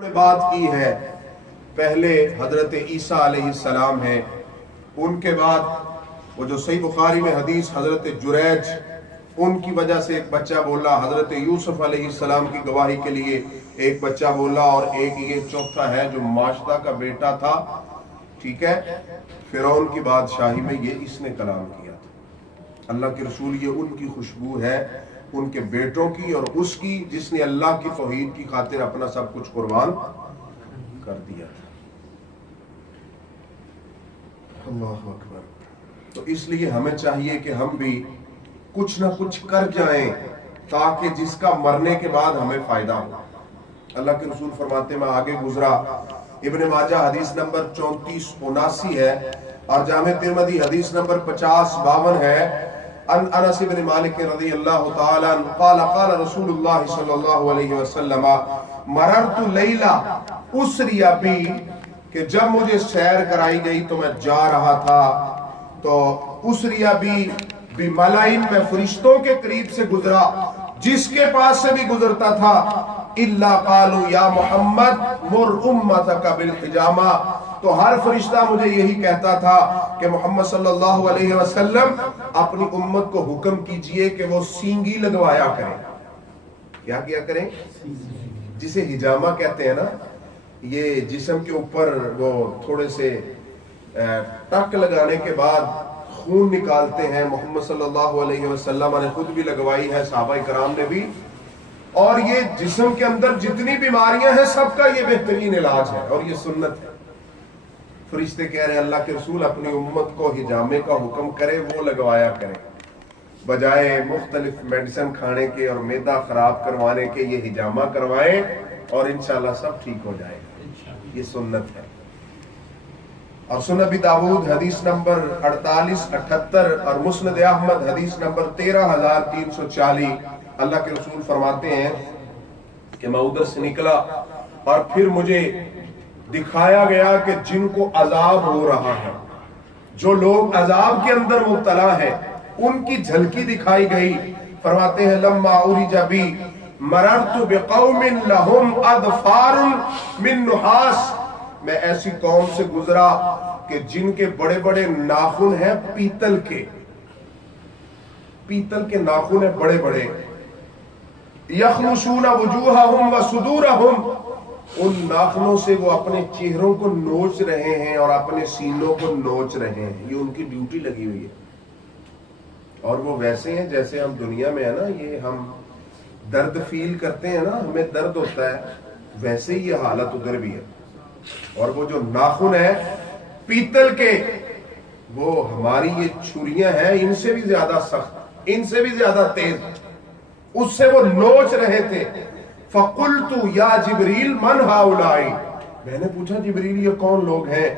بات کی ہے، پہلے حضرت عیسیٰ علیہ السلام ہیں، ان کے بعد وہ جو صحیح بخاری میں حدیث حضرت جریج ان کی وجہ سے ایک بچہ بولا، حضرت یوسف علیہ السلام کی گواہی کے لیے ایک بچہ بولا، اور ایک یہ چوتھا ہے جو ماشطہ کا بیٹا تھا، ٹھیک ہے، فرعون کی بادشاہی میں یہ اس نے کلام کیا تھا۔ اللہ کے رسول یہ ان کی خوشبو ہے، ان کے بیٹوں کی اور اس کی جس نے اللہ کی توحید کی خاطر اپنا سب کچھ قربان کر دیا تھا۔ اللہ اکبر۔ تو اس لیے ہمیں چاہیے کہ ہم بھی کچھ نہ کچھ کر جائیں تاکہ جس کا مرنے کے بعد ہمیں فائدہ ہو۔ اللہ کے رسول فرماتے میں آگے گزرا، ابن ماجہ حدیث نمبر 3479 ہے اور جامع ترمذی حدیث نمبر 5052 ہے، ان انس بن مالک رضی اللہ تعالی عنہ قال قال رسول اللہ صلی اللہ علیہ وسلم مررت لیلہ اسری بی، کہ جب مجھے سیر کرائی گئی تو میں جا رہا تھا، تو اسری بی بملائن، میں فرشتوں کے قریب سے گزرا، جس کے پاس سے بھی گزرتا تھا الا قالوا یا محمد مر امتک بالحجامہ، تو ہر فرشتہ مجھے یہی کہتا تھا کہ محمد صلی اللہ علیہ وسلم اپنی امت کو حکم کیجئے کہ وہ سینگی لگوایا کریں۔ کیا کیا کریں؟ جسے حجامہ کہتے ہیں نا، یہ جسم کے اوپر وہ تھوڑے سے ٹک لگانے کے بعد خون نکالتے ہیں، محمد صلی اللہ علیہ وسلم نے خود بھی لگوائی ہے، صحابہ کرام نے بھی، اور یہ جسم کے اندر جتنی بیماریاں ہیں سب کا یہ بہترین علاج ہے اور یہ سنت ہے۔ فرشتے کہہ رہے ہیں اللہ کے رسول اپنی امت کو حجامے کا حکم کرے، وہ لگوایا کریں، بجائے مختلف میڈیسن کھانے کے اور معدہ خراب کروانے کے یہ حجامہ کروائیں اور انشاءاللہ سب ٹھیک ہو جائے گا، یہ سنت ہے۔ اور سنن ابی داؤد حدیث نمبر 4878 اور مسند احمد حدیث نمبر 13340، اللہ کے رسول فرماتے ہیں کہ میں ادھر سے نکلا اور پھر مجھے دکھایا گیا کہ جن کو عذاب ہو رہا ہے، جو لوگ عذاب کے اندر مبتلا ہیں، ان کی جھلکی دکھائی گئی۔ فرماتے ہیں لما اورج بی مررت بقوم لهم اظفار من نحاس، میں ایسی قوم سے گزرا کہ جن کے بڑے بڑے ناخن ہیں پیتل کے، پیتل کے ناخن ہیں بڑے بڑے، یخمشون وجوہہم وصدورہم، ان ناخنوں سے وہ اپنے چہروں کو نوچ رہے ہیں اور اپنے سینوں کو نوچ رہے ہیں، یہ ان کی ڈیوٹی لگی ہوئی ہے۔ اور وہ ویسے ہیں جیسے ہم دنیا میں ہے نا، یہ ہم درد فیل کرتے ہیں نا، ہمیں درد ہوتا ہے، ویسے ہی یہ حالت ادھر بھی ہے۔ اور وہ جو ناخن ہے پیتل کے، وہ ہماری یہ چھریاں ہیں ان سے بھی زیادہ سخت، ان سے بھی زیادہ تیز، اس سے وہ نوچ رہے تھے۔ فَقُلْتُ يَا جِبْرِيلْ مَنْ هَؤُلَاءِ، میں نے پوچھا جبریل یہ کون لوگ ہیں؟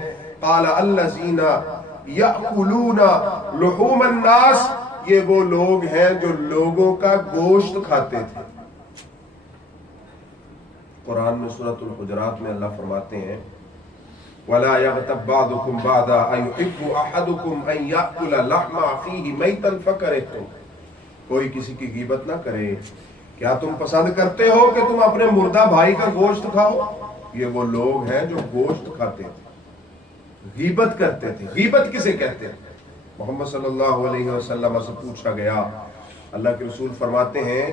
قَالَ الَّذِينَ يَأْكُلُونَ لُحُومَ النَّاسِ، یہ وہ لوگ ہیں جو لوگوں کا گوشت کھاتے تھے۔ قرآن میں سورۃ الحجرات میں اللہ فرماتے ہیں وَلَا يَغْتَبْ بَعْضُكُمْ بَعْضًا أَيُحِبُّ أَحَدُكُمْ أَن يَأْكُلَ لَحْمَ أَخِيهِ مَيْتًا فَكَرِهْتُمْ، کوئی کسی کی غیبت نہ کرے، کیا تم پسند کرتے ہو کہ تم اپنے مردہ بھائی کا گوشت کھاؤ؟ یہ وہ لوگ ہیں جو گوشت کھاتے تھے، غیبت کرتے تھے۔ غیبت کسے کہتے ہیں؟ محمد صلی اللہ علیہ وسلم سے پوچھا گیا، اللہ کے رسول فرماتے ہیں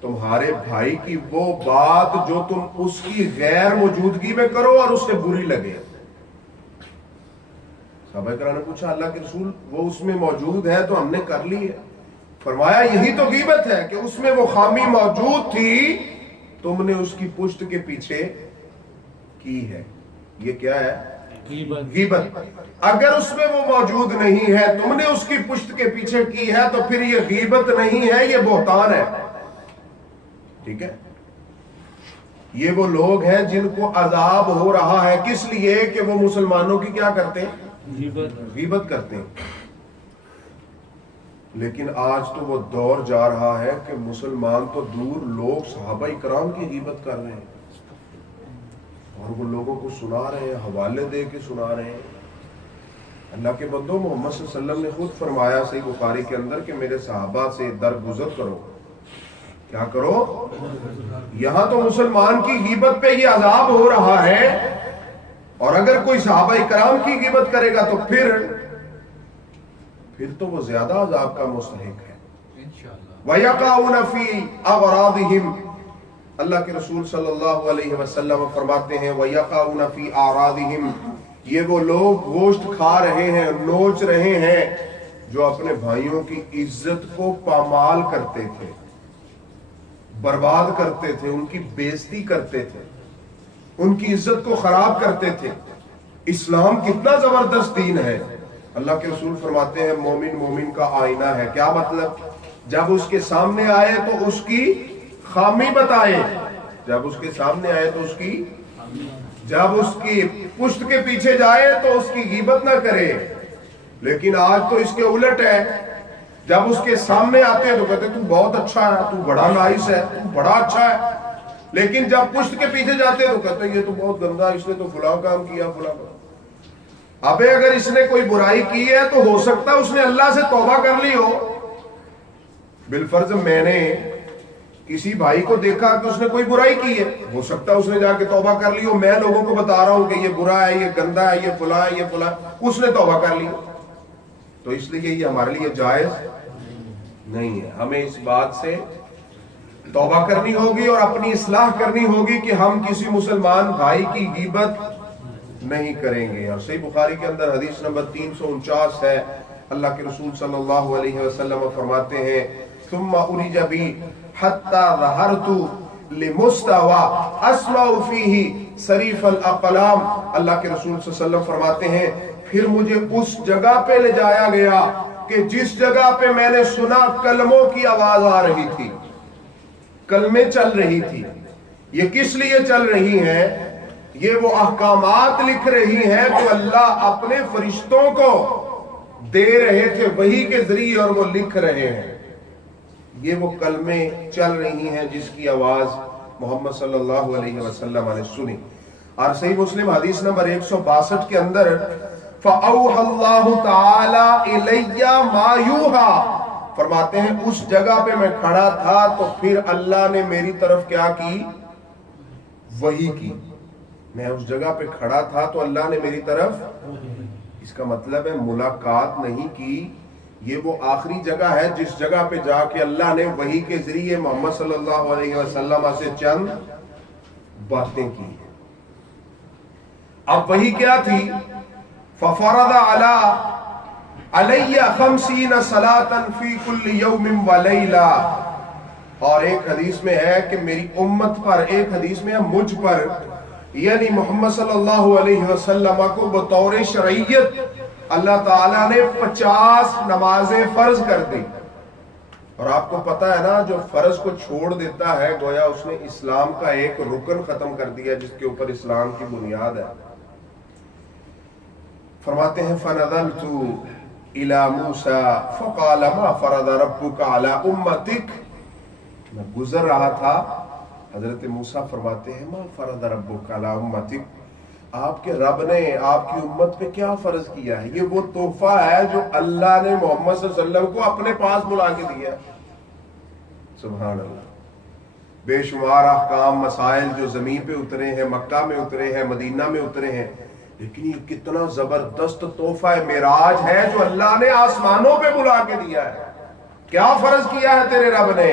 تمہارے بھائی کی وہ بات جو تم اس کی غیر موجودگی میں کرو اور اسے بری لگے۔ صحابہ کرام نے پوچھا اللہ کے رسول وہ اس میں موجود ہے تو ہم نے کر لی ہے، فرمایا یہی تو غیبت ہے کہ اس میں وہ خامی موجود تھی، تم نے اس کی پشت کے پیچھے کی ہے۔ یہ کیا ہے؟ غیبت۔ اگر اس میں وہ موجود نہیں ہے، تم نے اس کی پشت کے پیچھے کی ہے، تو پھر یہ غیبت نہیں ہے، یہ بہتان ہے۔ ٹھیک ہے، یہ وہ لوگ ہیں جن کو عذاب ہو رہا ہے، کس لیے کہ وہ مسلمانوں کی کیا کرتے ہیں؟ غیبت کرتے ہیں۔ لیکن آج تو وہ دور جا رہا ہے کہ مسلمان تو دور، لوگ صحابہ کرام کی غیبت کر رہے ہیں اور وہ لوگوں کو سنا رہے ہیں، حوالے دے کے سنا رہے ہیں۔ اللہ کے بندوں، محمد صلی اللہ علیہ وسلم نے خود فرمایا صحیح بخاری کے اندر کہ میرے صحابہ سے درگزر کرو، क्या करो? यहां तो मुसलमान की गीबत पे ये अजाब हो रहा है, और अगर कोई सहाबा इकराम की गीबत करेगा तो फिर तो वो ज्यादा अजाब का मुस्तहिक है। वयक़ाउन फी अग़रादिहिम, अल्लाह के रसूल सल्लल्लाहु अलैहि वसल्लम फरमाते हैं वयक़ाउन फी अग़रादिहिम, ये वो लोग गोश्त खा रहे हैं, नोच रहे हैं जो अपने भाइयों की इज्जत को पामाल करते थे, बर्बाद करते थे, उनकी बेइज्जती करते थे, उनकी इज्जत को खराब करते थे। इस्लाम कितना जबरदस्त दीन है। अल्लाह के रसूल फरमाते हैं मोमिन मोमिन का आईना है। क्या मतलब? जब उसके सामने आए तो उसकी खामी बताए, जब उसके सामने आए तो उसकी, जब उसकी पुष्ट के पीछे जाए तो उसकी गीबत ना करे। लेकिन आज तो इसके उलट है, जब उसके सामने आते हैं तो कहते तू बहुत अच्छा है, तू बड़ा नाइस है, तू बड़ा अच्छा है, लेकिन जब पुष्ट के पीछे जाते हैं तो कहते ये तो बहुत गंदा, इसने तो फलां काम किया, फलां काम। अबे अगर इसने कोई बुराई की है तो हो सकता है उसने अल्लाह से तौबा कर ली हो। बिलफर्ज मैंने किसी भाई को देखा कि उसने कोई बुराई की है, हो सकता है उसने जाके तौबा कर ली हो। मैं लोगों को बता रहा हूं कि ये बुरा है, ये गंदा है, ये फलां है, ये फलां, उसने तौबा कर ली, तो इसलिए ये हमारे लिए जायज नहीं है। हमें इस बात से तौबा करनी होगी और अपनी इस्लाह करनी होगी कि हम किसी मुसलमान भाई की गीबत नहीं करेंगे। और सही बुखारी के अंदर हदीस नंबर 349 है, अल्लाह के रसूल सल्लल्लाहु अलैहि वसल्लम फरमाते हैं सुम्मा उरिजा बी हत्ता रहरतु लिमुस्तवा अस्माउ फीही सरीफल अक़लाम, अल्लाह के रसूल सल्लल्लाहु अलैहि वसल्लम फरमाते हैं फिर मुझे उस जगह पे ले जाया गया कि जिस जगह पे मैंने सुना कलमों की आवाज आ रही थी, कलमे चल रही थी। ये किस लिए चल रही हैं? ये वो अहकामात लिख रही हैं जो अल्लाह अपने फरिश्तों को दे रहे थे वही के जरिए, और वो लिख रहे हैं। ये वो कलमे चल रही हैं जिसकी आवाज मोहम्मद सल्लल्लाहु अलैहि वसल्लम ने सुनी। और सही मुस्लिम हदीस नंबर 162 के अंदर फ़अौहल्लाहु तआला इलैया मा यूहा, फरमाते हैं उस जगह पे मैं खड़ा था तो फिर अल्लाह ने मेरी तरफ क्या की? वही की। मैं उस जगह पे खड़ा था तो अल्लाह ने मेरी तरफ, इसका मतलब है मुलाकात नहीं की। ये वो आखिरी जगह है जिस जगह पे जाके अल्लाह ने वही के जरिए मोहम्मद सल्लल्लाहु अलैहि वसल्लम से चंद बातें की। अब वही क्या थी? फफरदा अला अलैया खमसीन सलातन फी कुल्ली यौमिन व लैला, और एक हदीस में है कि मेरी उम्मत पर, एक हदीस में है मुझ पर, यानी मोहम्मद सल्लल्लाहु अलैहि वसल्लम को बतौर शरईयत अल्लाह ताला ने 50 नमाजें फर्ज कर दी। और आपको पता है ना, जो फर्ज को छोड़ देता है गोया उसने इस्लाम का एक रुकन खत्म कर दिया जिसके ऊपर इस्लाम की बुनियाद है। फरमाते हैं फनज़लतु इला मूसा फ़क़ाल मा फ़रज़ रब्बुका अला उम्मतिक, मैं गुजर रहा था, हजरत मूसा फरमाते हैं मा फ़रज़ रब्बुका अला उम्मतिक, आपके रब ने आपकी उम्मत पे क्या फर्ज किया है? ये वो तोहफा है जो अल्लाह ने मोहम्मद सल्लल्लाहु अलैहि वसल्लम को अपने पास बुला के दिया। सुभान अल्लाह। बेशुमार अहकाम मसाइल जो जमीन पे उतरे हैं, मक्का में उतरे हैं, मदीना में उतरे हैं, लेकिन ये कितना जबरदस्त तोहफा है, मेराज है जो अल्लाह ने आसमानों पे बुला के दिया है। क्या फर्ज किया है तेरे रब ने?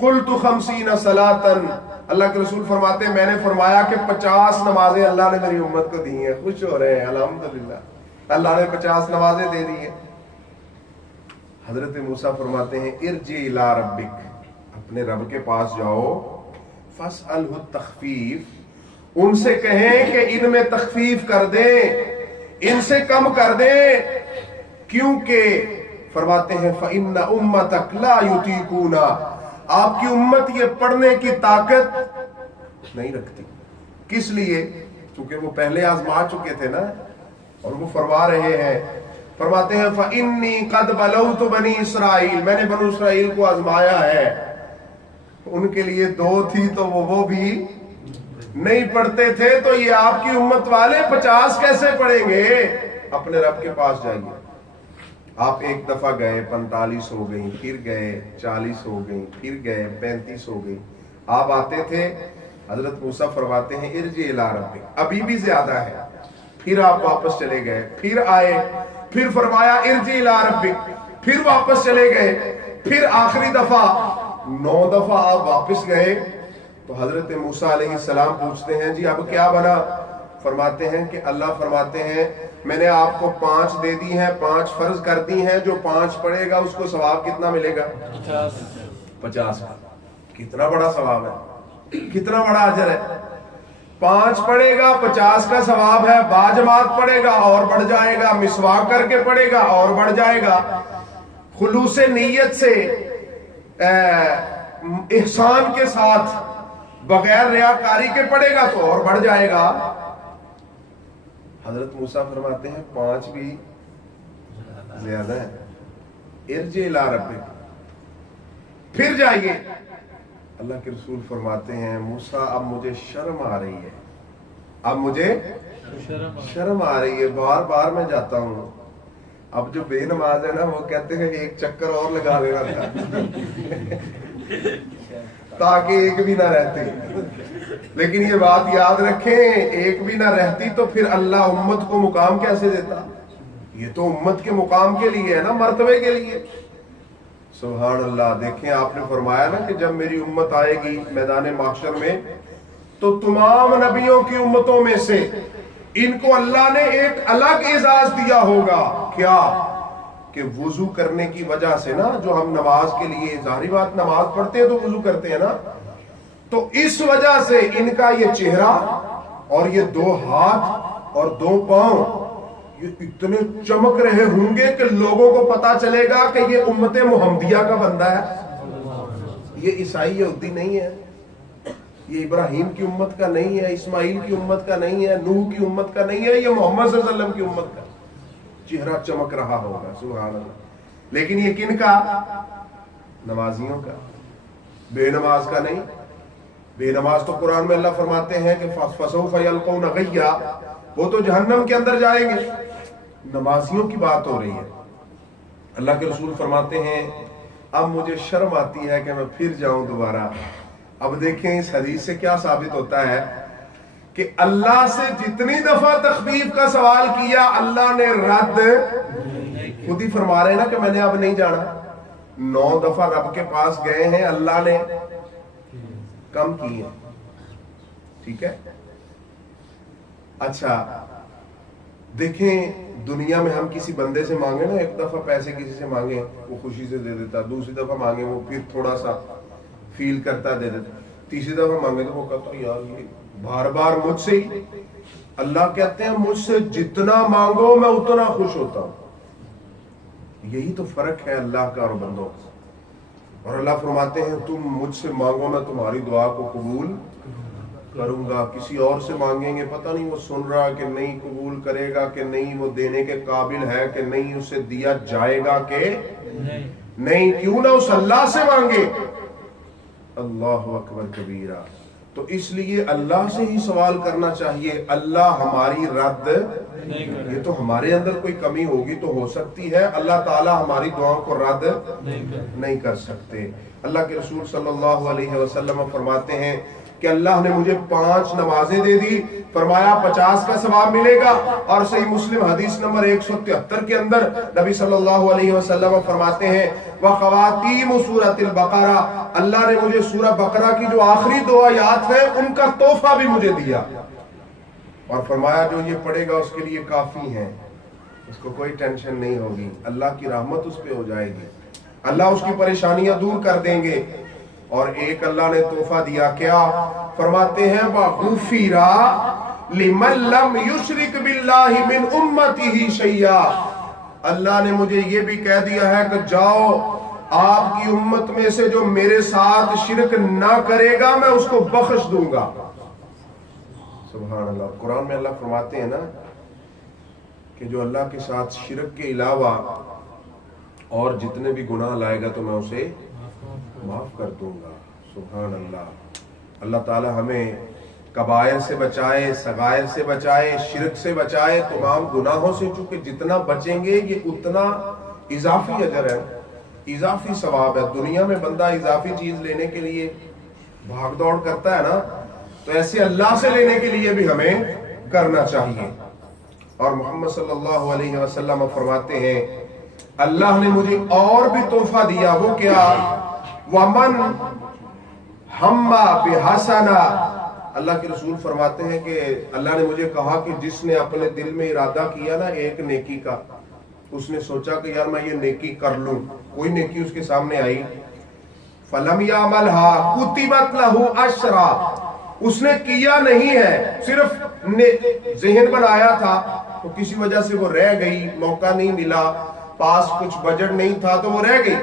कुल्तु खमसीन सलातन, अल्लाह के रसूल फरमाते हैं मैंने फरमाया कि 50 नमाजें अल्लाह ने मेरी उम्मत को दी हैं। खुश हो रहे हैं अल्हम्दुलिल्लाह, अल्लाह ने 50 नमाजें दे दी हैं। हजरत मूसा फरमाते हैं इरजी इला रब्बिक, अपने रब के पास जाओ, फसअलहु तखफीफ, उनसे कहें कि इनमें तखफीफ कर दें, इनसे कम कर दें, क्योंकि फरमाते हैं फ़इन्ना उम्मतक ला युतीकूना, आपकी उम्मत ये पढ़ने की ताकत नहीं रखती। किस लिए? क्योंकि वो पहले आजमा चुके थे ना, और वो फरमा रहे हैं, फरमाते हैं फ़इन्नी क़द बलौतु बनी इसराइल, मैंने बनु इसराइल को आजमाया है। उनके लिए 2 थी तो वो भी नहीं पढ़ते थे, तो ये आपकी उम्मत वाले 50 कैसे पढ़ेंगे? अपने रब के पास जाइए, आप एक दफा गए 45 हो गई, फिर गए 40 हो गई, फिर गए 35 हो गई। आप आते थे, हजरत मूसा फरमाते हैं इरजी इला रब्बिक, अभी भी ज्यादा है। फिर आप वापस चले गए, फिर आए, फिर फरमाया इरजी इला रब्बिक, फिर वापस चले गए, फिर आखिरी दफा 9 दफा आप वापस गए। तो हजरत मूसा अलैहिस्सलाम पूछते हैं जी अब क्या बना? फरमाते हैं कि अल्लाह फरमाते हैं मैंने आपको 5 दे दी हैं, 5 फर्ज कर दी हैं, जो 5 पढ़ेगा उसको सवाब कितना मिलेगा? 50। कितना बड़ा सवाब है, कितना बड़ा अजर है। 5 पढ़ेगा 50 का सवाब है, बाजमात पढ़ेगा और बढ़ जाएगा, मिसवाक करके पढ़ेगा और बढ़ जाएगा, खुलूस नीयत से ihसान के साथ बगैर रियाकारी के पढ़ेगा तो और बढ़ जाएगा। हजरत मूसा फरमाते हैं 5 भी ज्यादा है, इरजी इला रब्बिक, फिर जाइए। अल्लाह के रसूल फरमाते हैं मूसा अब मुझे शर्म आ रही है, अब मुझे शर्म आ रही है, बार बार मैं जाता हूं। अब जो बेनमाज है ना वो कहते हैं एक चक्कर और लगा देना था ताकि एक भी ना रहती। लेकिन ये बात याद रखें, एक भी ना रहती तो फिर अल्लाह उम्मत को मुकाम कैसे देता? ये तो उम्मत के मुकाम के लिए है ना, मर्तबे के लिए। सुभान अल्लाह। देखें आपने फरमाया ना कि जब मेरी उम्मत आएगी मैदान माशर में तो तमाम नबियों की उम्मतों में से इनको अल्लाह ने एक अलग एजाज दिया होगा। क्या? कि वुजू करने की वजह से ना, जो हम नमाज के लिए जाहिर बात नमाज पढ़ते हैं तो वुजू करते हैं ना, तो इस वजह से इनका ये चेहरा और ये 2 हाथ और 2 पांव ये इतने चमक रहे होंगे कि लोगों को पता चलेगा कि ये उम्मत मुहम्मदिया का बंदा है, ये ईसाई यहूदी नहीं है, ये इब्राहिम की उम्मत का नहीं है, इस्माइल की उम्मत का नहीं है, नूह की उम्मत का नहीं है, ये मोहम्मद सल्लल्लाहु अलैहि वसल्लम की उम्मत का चेहरा चमक रहा होगा। सुभान अल्लाह। लेकिन ये किन का? नमाजियों का, बेनमाज का नहीं। बेनमाज तो कुरान में अल्लाह फरमाते हैं कि फसौफ यल्कौन गय्या, वो तो जहन्नम के अंदर जाएंगे। नमाजियों की बात हो रही है। अल्लाह के रसूल फरमाते हैं अब मुझे शर्म आती है कि मैं फिर जाऊं दोबारा। अब देखें इस हदीस से क्या साबित होता है कि अल्लाह से जितनी दफा तखफीफ का सवाल किया अल्लाह ने रद्द, खुद ही फरमा रहे ना कि मैंने अब नहीं जाना। 9 दफा रब के पास गए हैं, अल्लाह ने कम किए। ठीक है। अच्छा देखें दुनिया में हम किसी बंदे से मांगे ना, एक दफा पैसे किसी से मांगे वो खुशी से दे देता, दूसरी दफा मांगे वो फिर थोड़ा सा फील करता दे देता, तीसरी दफा मांगे तो वो कहता यार ये बार बार मुझसे ही। अल्लाह कहते हैं मुझसे जितना मांगो मैं उतना खुश होता हूं। यही तो फर्क है अल्लाह का और बंदों का। और अल्लाह फरमाते हैं तुम मुझसे मांगो मैं तुम्हारी दुआ को कबूल करूंगा। किसी और से मांगेंगे पता नहीं वो सुन रहा कि नहीं, कबूल करेगा कि नहीं, वो देने के काबिल है कि नहीं, उसे दिया जाएगा कि नहीं। क्यों ना उस अल्लाह से मांगे। अल्लाहु अकबर कबीरा। तो इसलिए अल्लाह से ही सवाल करना चाहिए। अल्लाह हमारी रद्द, ये तो हमारे अंदर कोई कमी होगी तो हो सकती है, अल्लाह ताला हमारी दुआओं को रद्द नहीं कर सकते। अल्लाह के रसूल सल्लल्लाहु अलैहि वसल्लम फरमाते हैं कि अल्लाह ने मुझे 5 नमाजें दे दी, फरमाया 50 का सवाब मिलेगा। और सही मुस्लिम हदीस नंबर 173 के अंदर नबी सल्लल्लाहु अलैहि वसल्लम फरमाते हैं व ख़वातीम सूरतिल बकरा, अल्लाह ने मुझे सूरह बकरा की जो आखिरी 2 आयत है उनका तोहफा भी मुझे दिया। और फरमाया जो ये पढ़ेगा उसके लिए काफी है, उसको कोई टेंशन नहीं होगी, अल्लाह की रहमत उस पे हो जाएगी, अल्लाह उसकी परेशानियां दूर कर देंगे। और एक अल्लाह ने तोहफा दिया, क्या? फरमाते हैं वगुफिरा लिमन लम युशरिक बिल्लाहि मिन उम्मतिही शैया, अल्लाह ने मुझे ये भी कह दिया है कि जाओ आपकी उम्मत में से जो मेरे साथ शिरक ना करेगा मैं उसको बख्श दूंगा। सुभान अल्लाह। कुरान में अल्लाह फरमाते हैं ना कि जो अल्लाह के साथ शिरक के अलावा और जितने भी गुनाह लाएगा तो मैं उसे माफ कर दूंगा। सुभान अल्लाह। अल्लाह ताला हमें कबायर से बचाए, सगायर से बचाए, शिरक से बचाए, तमाम गुनाहों से। चूंकि जितना बचेंगे ये उतना इजाफी अजर है, इजाफी सवाब है। दुनिया में बंदा इजाफी चीज लेने के लिए भाग दौड़ करता है ना, तो ऐसे अल्लाह से लेने के लिए भी हमें करना चाहिए। और मोहम्मद सल्लल्लाहु अलैहि वसल्लम फरमाते हैं अल्लाह ने मुझे और भी तोहफा दिया, वो क्या, वमन हम्मा बिहसना, अल्लाह के रसूल फरमाते हैं कि अल्लाह ने मुझे कहा कि जिसने अपने दिल में इरादा किया ना एक नेकी का, उसने सोचा कि यार मैं ये नेकी कर लूं, कोई नेकी उसके सामने आई, फलम यामलहा कुतिबत लहू अशरा, उसने किया नहीं है, सिर्फ ज़हन बनाया था तो किसी वजह से वो रह गई, मौका नहीं मिला, पास कुछ बजट नहीं था तो वो रह गई।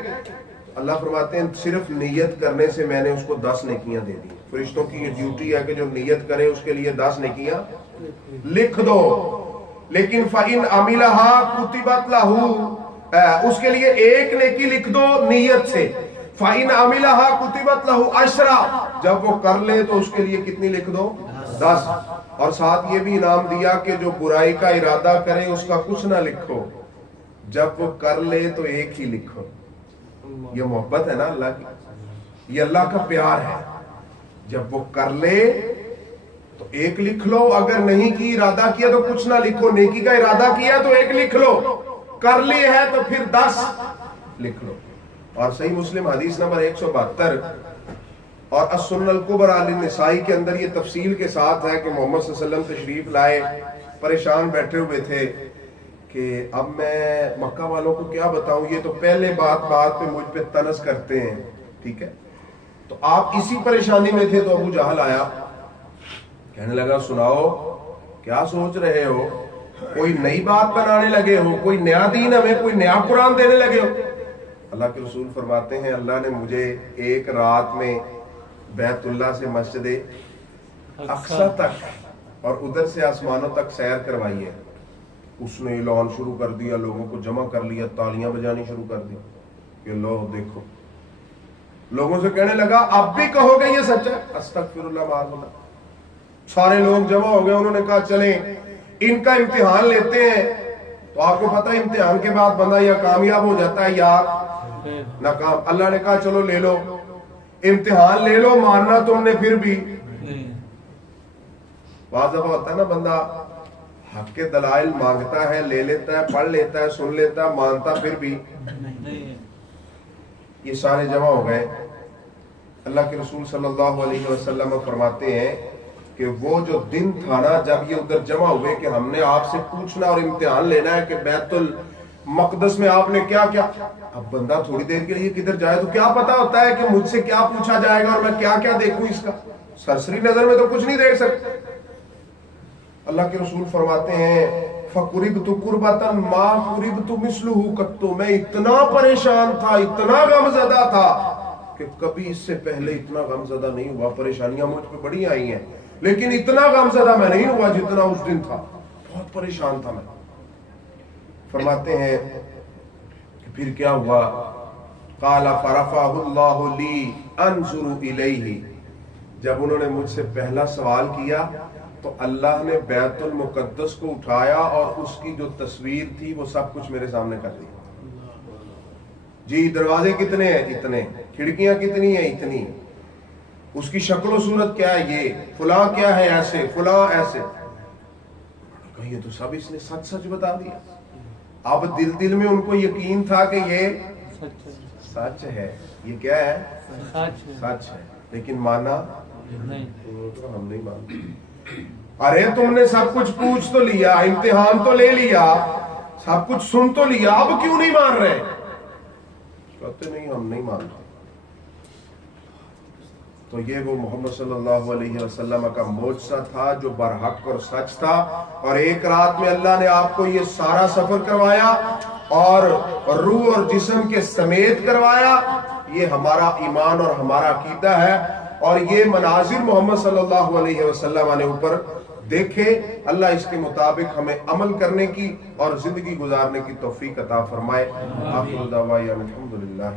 अल्लाह फरमाते हैं सिर्फ नियत करने से मैंने उसको 10 नेकियां दे दी। फरिश्तों की ये ड्यूटी है कि जो नियत करे उसके लिए 10 नेकियां लिख दो। लेकिन फ़इन अमिलहा कुतिबत लहू, उसके लिए एक नेकी लिख दो नियत से, फ़इन अमिलहा कुतिबत लहू अशरा, जब वो कर ले तो उसके लिए कितनी लिख दो, 10। और साथ ये भी इनाम दिया कि जो बुराई का इरादा करे उसका कुछ ना लिखो, जब वो कर ले तो एक ही लिखो। ये मोहब्बत है ना अल्लाह की, ये अल्लाह का प्यार है। जब वो कर ले तो एक लिख लो, अगर नहीं की इरादा किया तो कुछ ना लिखो, नेकी का इरादा किया तो एक लिख लो, कर ली है तो फिर 10 लिख लो। और सही मुस्लिम हदीस नंबर 172 और अस्सुन्नल कुबरा लिन्निसाई के अंदर ये तफसील के साथ है कि मोहम्मद सल्लल्लाहु अलैहि वसल्लम तशरीफ लाए, परेशान बैठे हुए थे कि अब मैं मक्का वालों को क्या बताऊं, ये तो पहले बात पे मुझ पे तनस करते हैं, ठीक है। तो आप इसी परेशानी में थे तो अबू जहल आया, कहने लगा सुनाओ क्या सोच रहे हो, कोई नई बात बनाने लगे हो, कोई नया दीन हमें, कोई नया कुरान देने लगे हो। अल्लाह के रसूल फरमाते हैं अल्लाह ने मुझे एक रात में बैतुल्लाह से मस्जिद अक्सा तक और उधर से आसमानों तक सैर करवाई है। उसने ऐलान शुरू कर दिया, लोगों को जमा कर लिया, तालियां बजानी शुरू कर दी कि लो देखो, लोगों से कहने लगा अब भी कहोगे ये सच है, अस्तगफिरुल्लाह माज़ल्लाह। सारे लोग जमा हो गए, उन्होंने कहा चले इनका इम्तिहान लेते हैं। तो आपको पता है इम्तिहान के बाद बंदा या कामयाब हो जाता है या नाकाम। अल्लाह ने कहा चलो ले लो, इम्तिहान ले लो, मानना तुमने फिर भी। बात दफा होता है ना बंदा हक के दलाइल मांगता है, ले लेता है, पढ़ लेता है, सुन लेता है, मानता फिर भी। ये सारे जमा हो गए। अल्लाह के रसूल सल्लल्लाहु अलैहि वसल्लम फरमाते हैं कि वो जो दिन था ना जब ये उधर जमा हुए कि हमने आपसे पूछना और इम्तिहान लेना है कि बैतुल मकदस में आपने क्या क्या, अब बंदा थोड़ी देर के लिए किधर जाए तो क्या पता होता है कि मुझसे क्या पूछा जाएगा और मैं क्या क्या देखूं, इसका सरसरी नजर में तो कुछ नहीं देख सकते। अल्लाह के रसूल फरमाते हैं फकुरिबतु कुर्बतन मा कुरिबतु मिस्लुहु कत्तु, मैं इतना परेशान था, इतना गमज़दा था कि कभी इससे पहले इतना गमज़दा नहीं हुआ। परेशानियां मुझ पे बड़ी आई हैं लेकिन इतना गमज़दा मैं नहीं हुआ जितना उस दिन था, बहुत परेशान था मैं। फरमाते हैं कि फिर क्या हुआ, काला फरफाहुल्लाहु ली अंजुरु इलैहि, जब उन्होंने मुझसे पहला सवाल किया तो अल्लाह ने बैतुल मुकद्दस को उठाया और उसकी जो तस्वीर थी वो सब कुछ मेरे सामने कर दी। जी दरवाजे कितने हैं, इतने, खिड़कियां कितनी हैं, इतनी, उसकी शक्ल सूरत क्या है, ये फुला क्या है, ऐसे फुला ऐसे, ये तो सब इसने सच सच बता दिया। अब दिल दिल में उनको यकीन था कि ये सच है, ये क्या है, सच है, लेकिन माना नहीं, तो हम नहीं मानते। अरे तुमने सब कुछ पूछ तो लिया, इम्तिहान तो ले लिया, सब कुछ सुन तो लिया, अब क्यों नहीं मान रहे? कहते नहीं हम नहीं मानते। तो ये वो मोहम्मद सल्लल्लाहु अलैहि वसल्लम का मोजज़ा था जो बरहक और सच था। और एक रात में अल्लाह ने आपको ये सारा सफर करवाया और रूह और जिस्म के समेत करवाया। ये हमारा ईमान और हमारा अकीदा है और ये मनाजिर मोहम्मद सल्लल्लाहु अलैहि वसल्लम ने ऊपर देखे। अल्लाह इसके मुताबिक हमें अमल करने की और जिंदगी गुजारने की तौफीक अता फरमाए। आखिर दावा अल्हम्दुलिल्लाह।